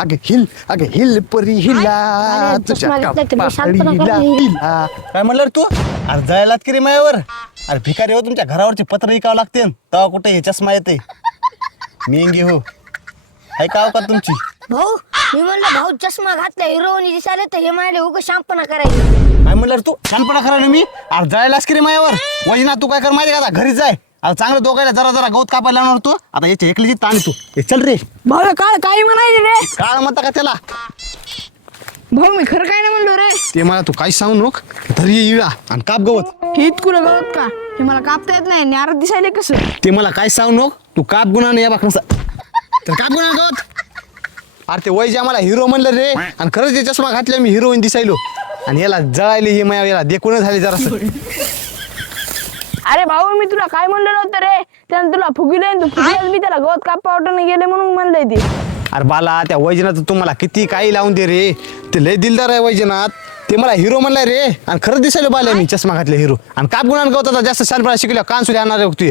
अगे hill परी हिला अरे, तुझ्या चष्मा घेतला तर मी शांतपणा कपाळीला करते. हिला. काय म्हणलं रे तू? अरे जायलात की रे मायावर. अरे भिकारी हो, तुमच्या घरावरचे पत्र विकावं लागते तेव्हा कुठे हे चष्मा येते. मेंगी हो आहे का का तुमची? भाऊ मी म्हणलं भाऊ चष्मा घातला हिरोनी दिसायला तर हे म्हणाले उगा शांपणा करायचं. काय म्हणलं रे तू? शानपणा करा ना मी. अरे जायलास की रे मायावर. वजना तू काय कर माहिती का, आता घरीच जाय. आता चांगलं दोघायला जरा जरा गवत कापायला लावणार तू. आता याची एकलीची ताण तू हे चल रे. भाऊ काय काही म्हणायचे रे काळ म्हणता का त्याला? भाऊ मी खरं काय नाही म्हणलो रे. ते मला तू काही सांगू नको. धरी इळा आणि काप गवत. हे इतकुलं गवत का हे मला कापता येत नाही नारद दिसायला कसं. ते मला काय सांगू नको. तू काप गुन्हा नाही या बाक तर काप गुन्हा गवत. अरे ते वैजा मला हिरो म्हणलं रे आणि खरंच ते चष्मा घातल्या मी हिरोईन दिसायलो आणि याला जळायले हे माया याला देखून झाले जरा. अरे भाऊ मी तुला काय म्हणलं नव्हतं रे त्यानं तुला फुगिलंय तू फुगिल मी त्याला गवत कापावटाने गेले म्हणून म्हणलंय ते. अरे बाला त्या वैजनाथ तुम्हाला किती काही लावून दे रे. ते लय दिलदार आहे वैजनाथ. ते मला हिरो म्हणलाय रे आणि खरंच दिसायलो बाल्या मी चष्मा घातले हिरो आणि काप गुन्हा गवत आता जास्त शानपणा शिकल्या कान सुद्धा आणणार आहे बघ तू.